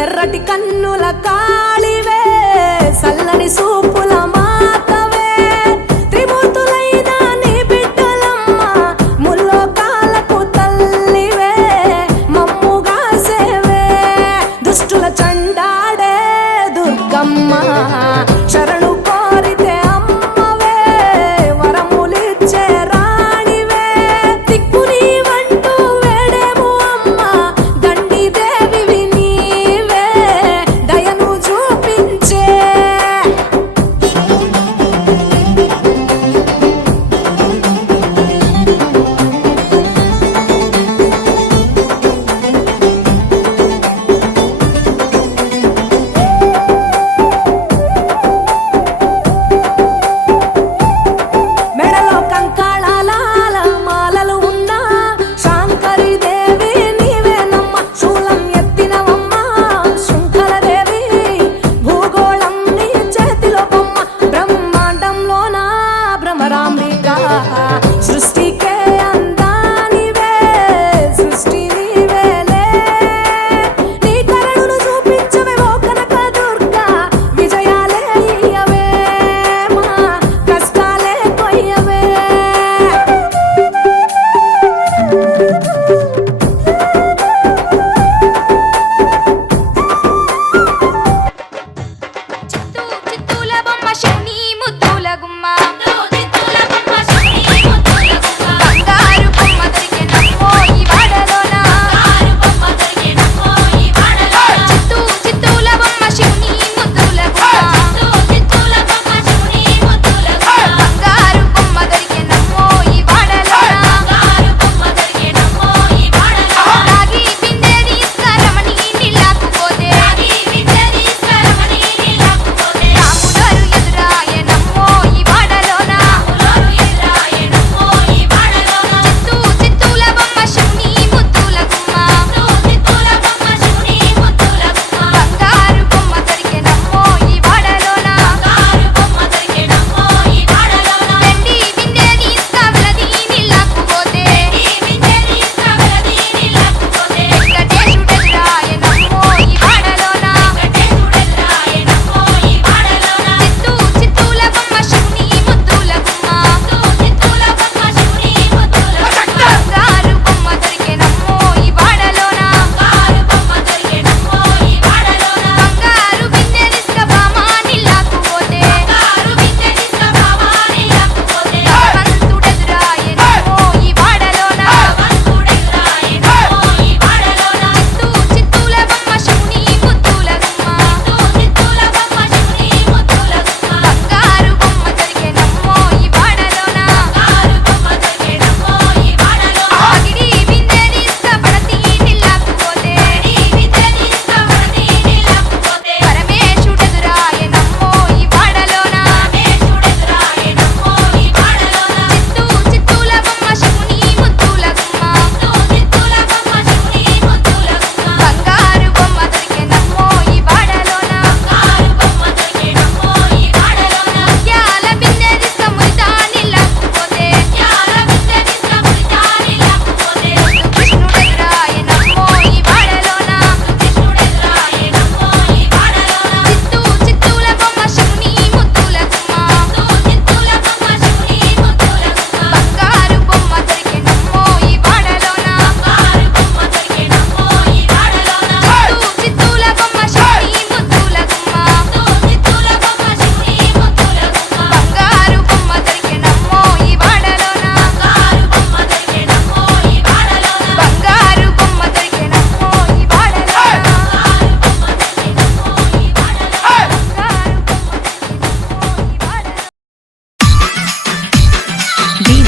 ఎర్రటి కన్నుల కాళివే సల్లని సూపుల మాతవే త్రిమూర్తులైన నీ బిడ్డలమ్మ ముల్లోకాలకు తల్లివే మమ్ముగా సేవే దుష్టుల చండాడే దుర్గమ్మ శరణు కోరితే అమ్మవే వరములిచ్చే రాణివే దిక్కు నీవంటూ వేడేము అమ్మ దండి దేవివి నీవే దయను చూపించే మెడలో కంకాళాల మాలలు ఉన్న శాంకరి దేవి నీవేనమ్మ శూలం ఎత్తినవమ్మ శృంఖల దేవి భూగోళం నీ చేతిలో బొమ్మ బ్రహ్మాండంలోన భ్రమరాంబిక సృష్టికే అందానివే సృష్టి నీవేలే నీ కరుణను చూపించవే ఓ కనక దుర్గా విజయాలే ఇయ్యవే మా కష్టాలే కొయ్యవే చిత్తూల బొమ్మ శని ముద్దుల గుమ్మ చిత్తూల బొమ్మ శని ముద్దుల గుమ్మ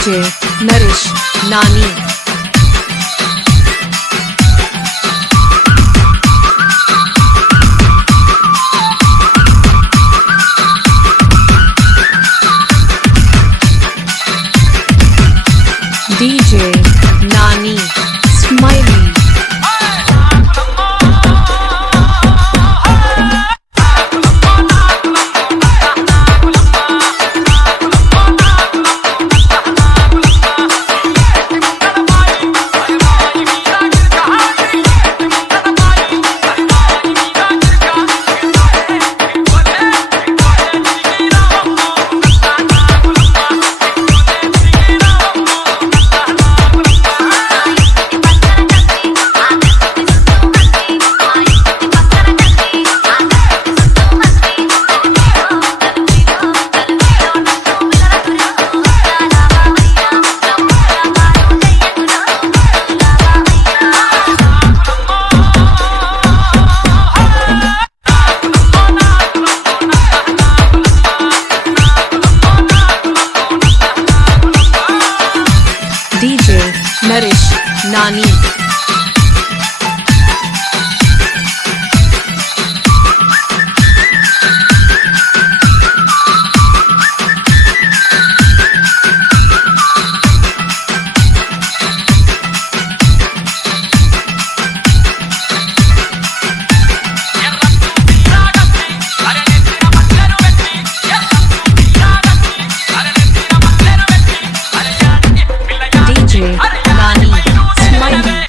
DJ Naresh Nani. DJ Nani Smiley. DJ Naresh Nani. DJ Nani Smiley.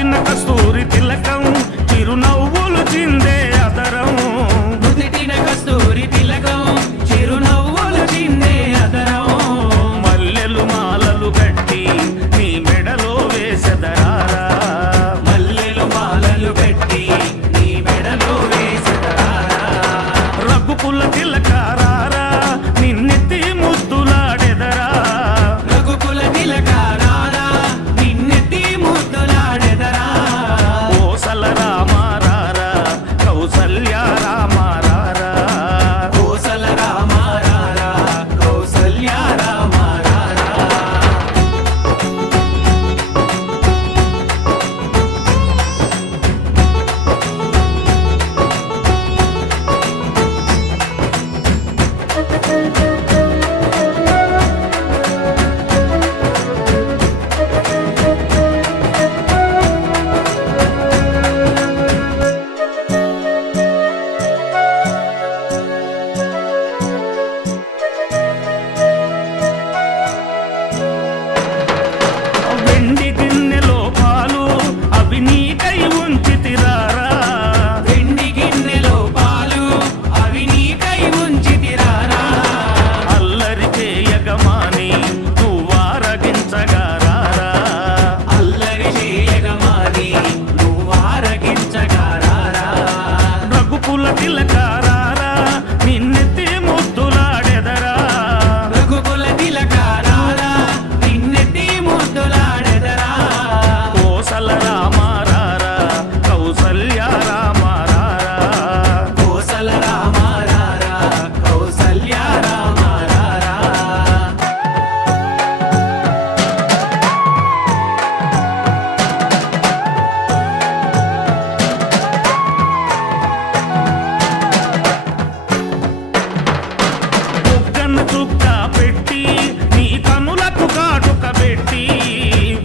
నుదిటిన కస్తూరి తిలకం చిరునవ్వులు చిందే అదరం నుదిటిన కస్తూరి తిలకం చిరునవ్వులు చిందే అదరం మల్లెలు మాలలు కట్టి నీ మెడలో వేసెదరారా మల్లెలు మాలలు కట్టి నీ మెడలో వేసెదరారా రఘుకుల తిలకారారా నిన్నెత్తి ముద్దులాడెదరా రఘుకుల తిలకారారా నిన్నెత్తి ముద్దులాడెదరా కోసల రామారారా కౌసల్య రామారారా కోసల రామారారా కౌసల్య రామారారా వెండి గిన్నెలో పాలు అవి నీకై ఉంచితిరారా వెండి గిన్నెలో పాలు అవి నీకై ఉంచితిరారా అల్లరి చేయగమాని నువ్వారగించగారారా అల్లరి చేయగమాని నువ్వారగించగారారా రఘుకుల తిలకారారా నిన్నెత్తి ముద్దులాడెదరా రఘుకుల తిలకారారా నిన్నెత్తి ముద్దులాడెదరా కోసల రామారారా కౌసల్య రామారారా కోసల రామారారా కౌసల్య రామారారా బుగ్గన చుక్క పెట్టి నీ కనులకు కాటుక పెట్టి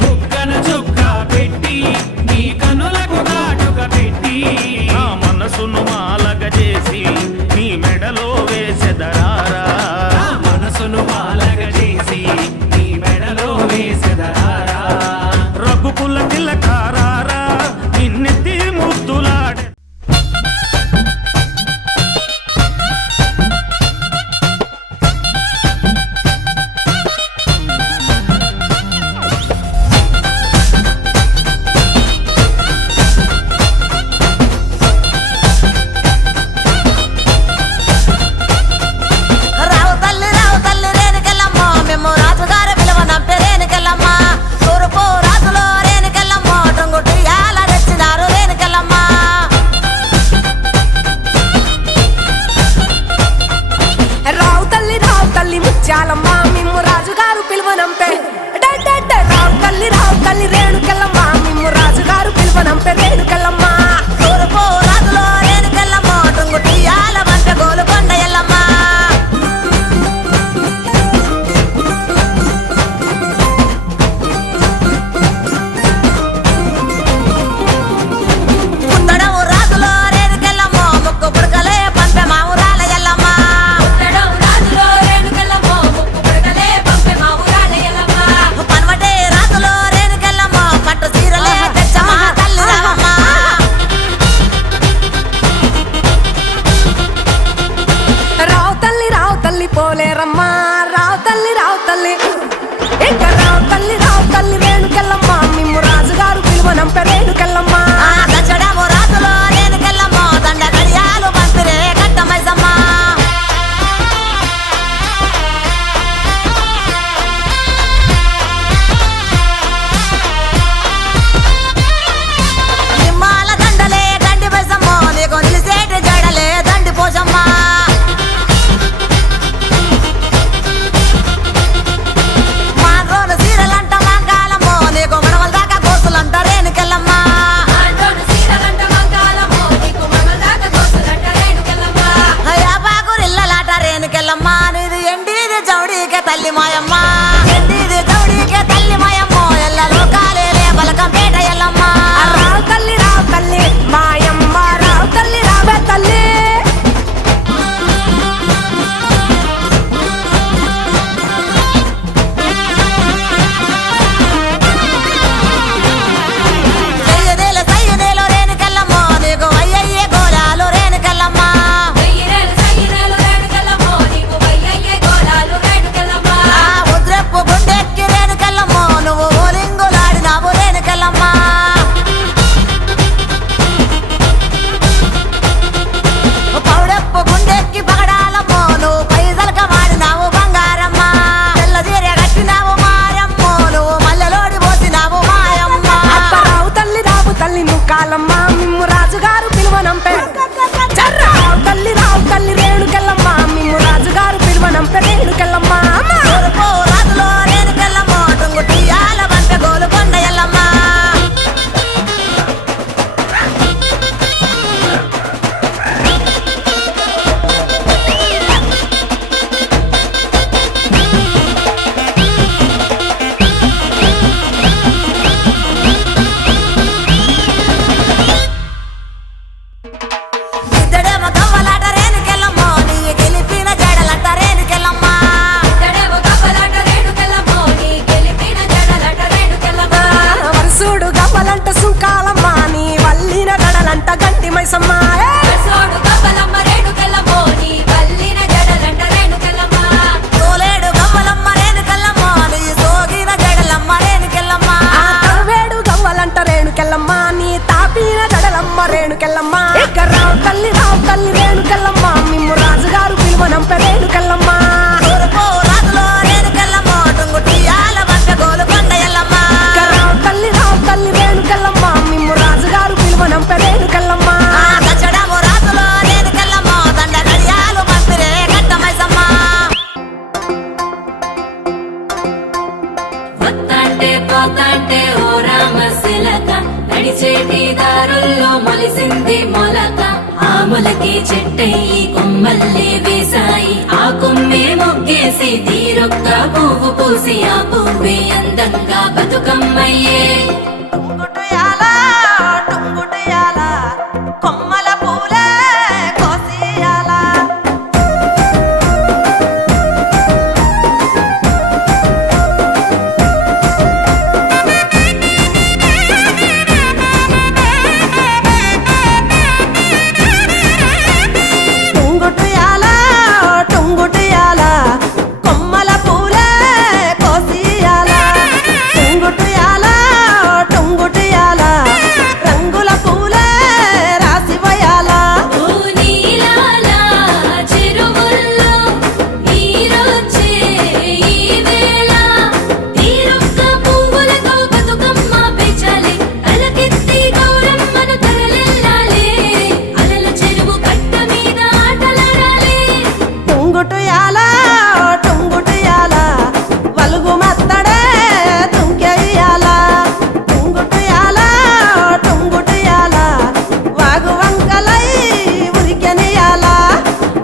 బుగ్గన చుక్క పెట్టి నీ కనులకు కాటుక పెట్టి నా మనసును మాలగ చేసి నీ మెడలో వేసెదరారా నా మనసును మాలగ చేసి నీ మెడలో వేసెదరారా రఘుకుల తిలకారారా నిన్నెత్తి ముద్దులాడె రావు తల్లి రేణుకెళ్ళమ్మ మేము రాజుగారి విలువ నంపే రేణుకెళ్ళమ్మ తూర్పు రాజులో రేణుకెళ్ళమ్మ టొంగుట జడలంట గంటి మైసమ్మ సోడు కప్పలమ్మ రేణుకెళ్ళమ్మో నీ కల్లిన జడలంట రేణుకెళ్ళమ్మ తోలేడు గవ్వలమ్మ రేణుకెళ్ళమ్మ నీ సోగిన జడలమ్మ రేణుకెళ్ళమ్మ వేడు గవ్వలంట రేణుకెళ్ళమ్మ నీ తాపిన జడలమ్మ రేణుకెళ్ళమ్మ ఇక రావు తల్లి రేణుకెళ్ళమ్మ మిమ్ము రాజుగారు పిలువనంప రేణుకెళ్ళమ్మ తూర్పు రాజులో రేణుకెళ్ళమ్మ టుంగుటియాల వంట గోలు కొండ ఎల్లమ్మ ఇక రావు తల్లి రేణుకెళ్ళమ్మ మిమ్ము రాజుగారు పిలువనంప రేణుకెళ్ళమ్మ దచ్చడము రాజులో రేణుకెళ్ళమ్మ దండ గడియాలు మంపిరే గట్టమైసమ్మ వత్తాంటే పోతాంటే ఓ రామశిలక నడిచేటి దారుల్లో మొలిసింది మొలక ఆ మొలకే చెట్టయి కొమ్మల్లే వేసాయి ఆ కొమ్మే మొగ్గేసి తీరొక్క పువ్వు పూసి ఆ పువ్వే అందంగా బతుకమ్మయ్యే టుంగుటియాల టుంగుటియాల కొమ్మల పూలే కోసియాల టుంగుటియాల టుంగుటియాల కొమ్మల పూలే కోసియాల టుంగుటియాల టుంగుటియాల రంగుల పూలే రాసివయాల ఓ నీలాల చెరువుల్లో నీరొచ్చే ఈ వేళ తీరొక్క పువ్వులతో బతుకమ్మ పెంచాలి అలకెత్తి గౌరమ్మను తరలిల్లాలి అలల చెరువు కట్ట మీద ఆటలాడాలి టుంగుటియాల టుంగుటియాల వలుగు మత్తడే తుంకెయ్యాల టుంగుటియాల టుంగుటియాల వాగు వంకలై ఉరికెనియాల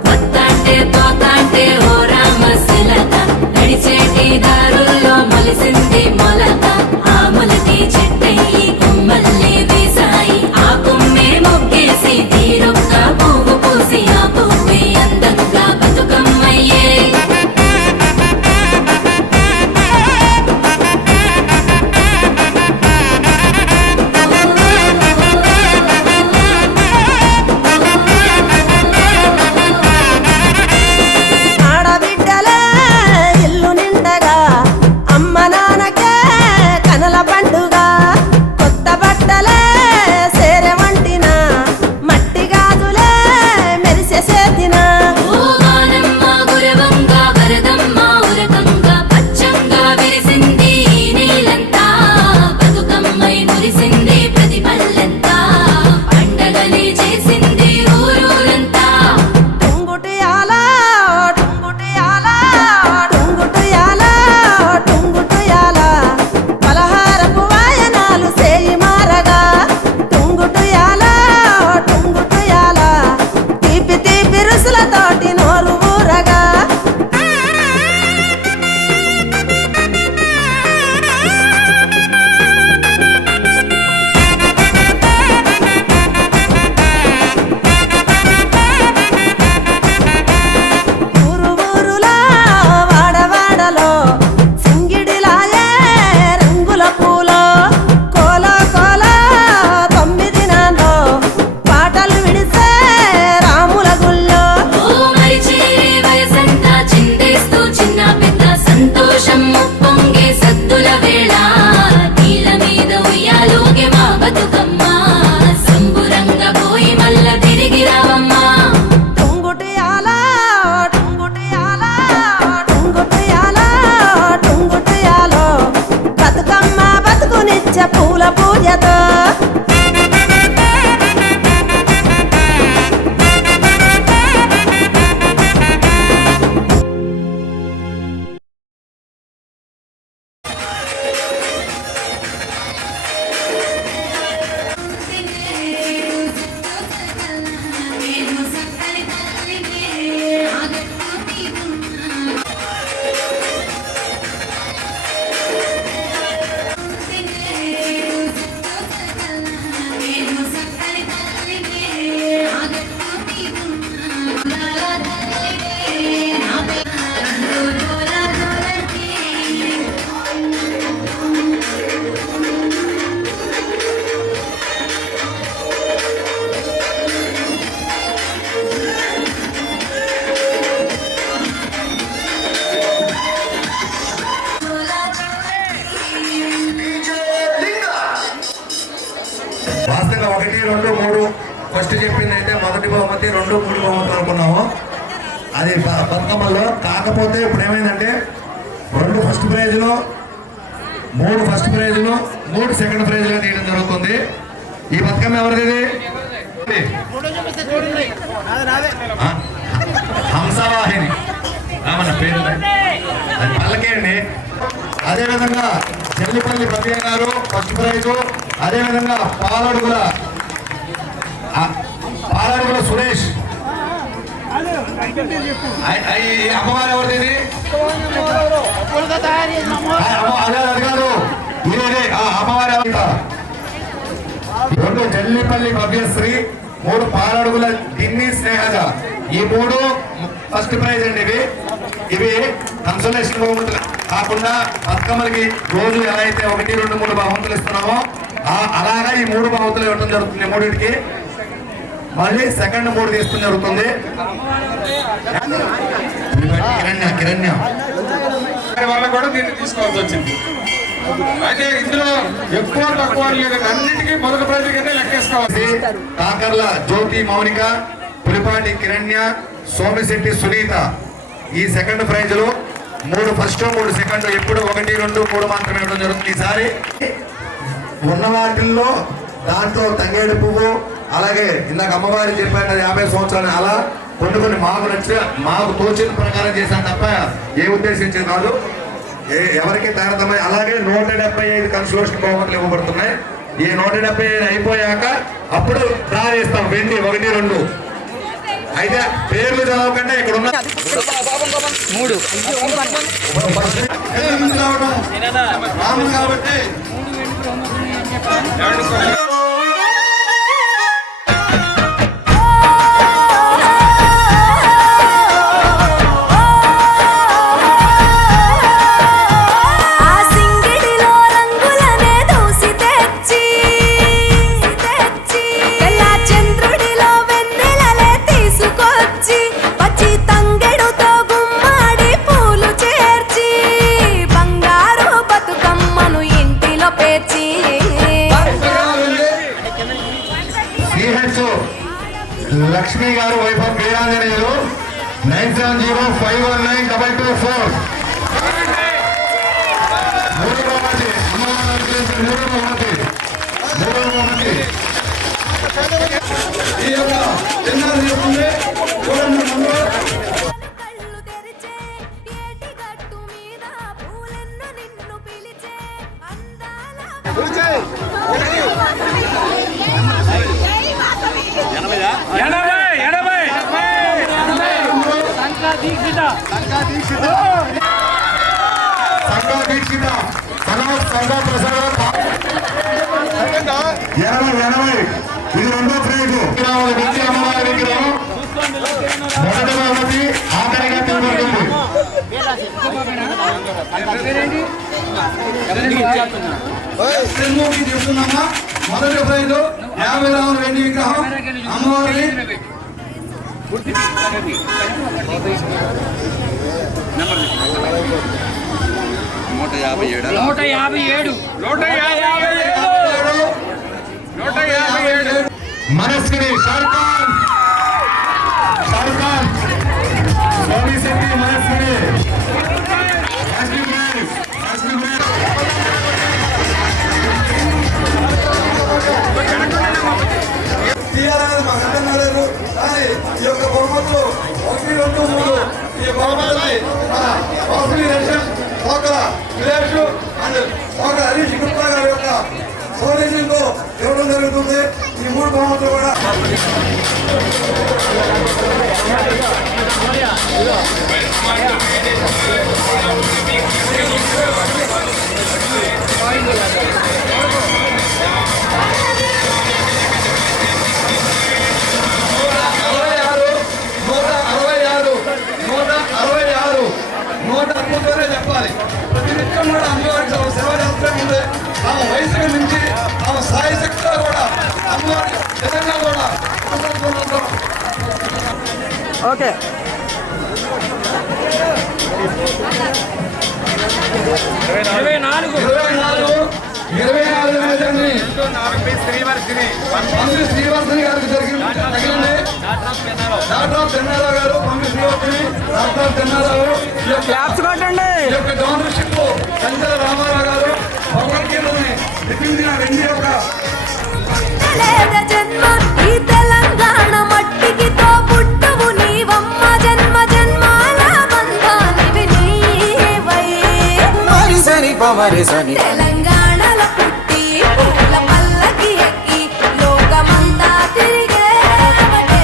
వత్తాంటే పోతాంటే ఓ రామశిలక నడిచేటి దారుల్లో మొలిసింది మొలక ఆ మొలకే చెట్టయి కొమ్మల్లే వేసాయి ఆ కొమ్మే మొగ్గేసి తీరొక్క పువ్వు పూసి ఆ పువ్వే అందంగా బతుకమ్మయ్యే ఆడబిడ్డలే ఇల్లు నిండగా అమ్మ నాన్నకే కనల పండుగ కొత్త బట్టలే సేరె వంటిన మట్టి గాజులే మెరిసె చేతిన ఓ వానమ్మ గురవంగ వరదమ్మ ఉరకంగా పచ్చంగా విరిసింది ఈ నీలంతా బతుకమ్మై మురిసింది ప్రతి పల్లెంతా పండగలే చేసింది ఊరూరంతా టుంగుటియాల టుంగుటియాల టుంగుటియాల టుంగుటియాల పలహారపు వాయనాలు సేయి మారగా టుంగుటియాల టుంగుటియాల తీపి తీపి రుసులతోటి నోరు ఊరగా ఊరు ఊరులా వాడవాడలో సింగిడిలాయే రంగుల పూలో కోల కోల 9 నాలో పాటలు విడిసే రాముల గుళ్ళో ఓ మరిచేరే వయసంతా చిందేస్తూ చిన్న పెద్ద సంతోషం పొంగే సద్దుల వేళ నీళ్ళ మీద ఉయ్యాలోగే మా బతుకమ్మ సంబురంగా పోయి మల్ల తిరిగి రావమ్మా టుంగుటియాల టుంగుటియాల టుంగుటియాల టుంగుటియాలో బతుకమ్మ బతుకునిచ్చే పూల పూజతో వాస్తవంగా 1, 2, 3 ఫస్ట్ చెప్పింది అయితే మొదటి బహుమతి 2, 3 బహుమతులు అనుకున్నాము. అది బతుకమ్మల్లో. కాకపోతే ఇప్పుడు ఏమైందంటే 2 ఫస్ట్ ప్రైజులు, 3 ఫస్ట్ ప్రైజులు, 3 సెకండ్ ప్రైజులుగా తీయడం జరుగుతుంది. ఈ బతుకమ్మ ఎవరిది? హంసవాహిని రామన్న పేరు అది పల్లకే అండి. అదేవిధంగా చెల్లిపల్లి భవ్య గారు ఫస్ట్ ప్రైజు. అదేవిధంగా పాలడుగుల సురేష్. అమ్మవారు ఎవరిది? అది కాదు, ఇదే అమ్మవారు ఎవరి? 2 చెల్లిపల్లి భవ్యశ్రీ, 3 పాలడుగుల దిన్ని స్నేహజ. ఈ 3 ఫస్ట్ ప్రైజ్ అండి. ఇవి కన్సలేషన్ బహుమతులు కాకుండా బతుకమ్మలకి రోజు ఎలా అయితే 1, 2, 3 బహుమతులు ఇస్తున్నామో అలాగా ఈ 3 బహుమతులు ఇవ్వడం జరుగుతుంది. 3టికి మళ్ళీ సెకండ్ 3 తీసుకోవడం జరుగుతుంది. కిరణ్య వల్ల కూడా దీన్ని తీసుకోవాల్సి వచ్చింది. అయితే ఇందులో ఎక్కువ తక్కువ లేదు, అన్నిటికీ మొదటి ప్రైజ్ కింద లెక్కేసుకోవాలి. కాకర్ల జ్యోతి మౌనిక, పులిపాటి కిరణ్య, సోమిశెట్టి సునీత ఈ సెకండ్ ప్రైజులు. 3 ఫస్ట్, 3 సెకండ్. ఎప్పుడు 1, 2, 3 మాత్రమే ఇవ్వడం జరుగుతుంది. ఈసారి ఉన్న వాటిల్లో దాంట్లో తంగేడు పువ్వు, అలాగే ఇందాక అమ్మవారి చెప్పాను 50 సంవత్సరాలు, అలా కొన్ని మాకు నచ్చిన మాకు తోచిన ప్రకారం చేశాను తప్ప ఏ ఉద్దేశించింది కాదు. ఎవరికి తారతమ్య. అలాగే 175 కన్సలేషన్ బహుమతులు ఇవ్వబడుతున్నాయి. ఈ 175 అయిపోయాక అప్పుడు డ్రా చేస్తాం. వెండి 1, 2. అయితే పేర్లు చదవకుండా ఇక్కడ ఉన్న 3 కాబట్టి లక్ష్మి గారు వైభవ్ వీరాంజనేయులు 9705192224. ఈ యొక్క దీక్షిత 80. ఇది 2వ ప్రైజు. అమ్మవారి విగ్రహం మొదటి బహుమతి ఆఖరిగా తిరుగుతుంది. చెప్తున్నామా? మొదటి ప్రైజు 50 గ్రాముల వెండి విగ్రహం అమ్మవారి. 157 మనస్విని షారుఖ్ ఖాన్ సోమిశెట్టి మనస్విని తీయాలనేది మాకు అర్థం కాలేదు. కానీ ఈ యొక్క బహుమతులు 1, 2, 3 ఈ బహుమతుల్ని మన కాన్ఫిగరేషన్ ఒకల విలేష్ అండ్ ఒక హరీష్ గుప్తా గారి యొక్క సౌలభ్యంతో ఇవ్వడం జరుగుతుంది. ఈ 3 బహుమతులు కూడా చెప్పాలి. ప్రతి నిత్యం కూడా అమ్మవారికి సేవ చేస్తూనే ఉంది. ఆమె వయసుకు మించి ఆమె సాయి శక్తిలో కూడా అమ్మవారి నిజంగా కూడా ఓకే 24 24 శ్రీవర్ధిని పంపి శ్రీవర్ధిని గారికి తగిలింది. డాక్టర్ చెన్నారావు గారు పంపి శ్రీవర్ధిని డాక్టర్ చెన్నారావు ఈ యొక్క డోనర్షిప్ సంచల రామారావు గారు భగవద్గీతని లిఖించిన రెండు యొక్క లేద జన్మ ఈ తెలంగాణ మట్టికి తో పుట్టవు నీవమ్మ జన్మ జన్మాల బంధానివి నీవై. తెలంగాణలో పుట్టి పూల పల్లకి ఎక్కి లోకమంతా తిరిగేవటే.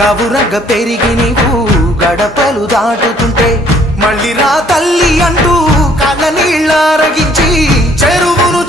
గవురగ పెరిగి నీవు గడపలు దాటుతుంటే మళ్ళీ రా తల్లి అంటూ కళ్ళ నీళ్ళ రగించి చెరువును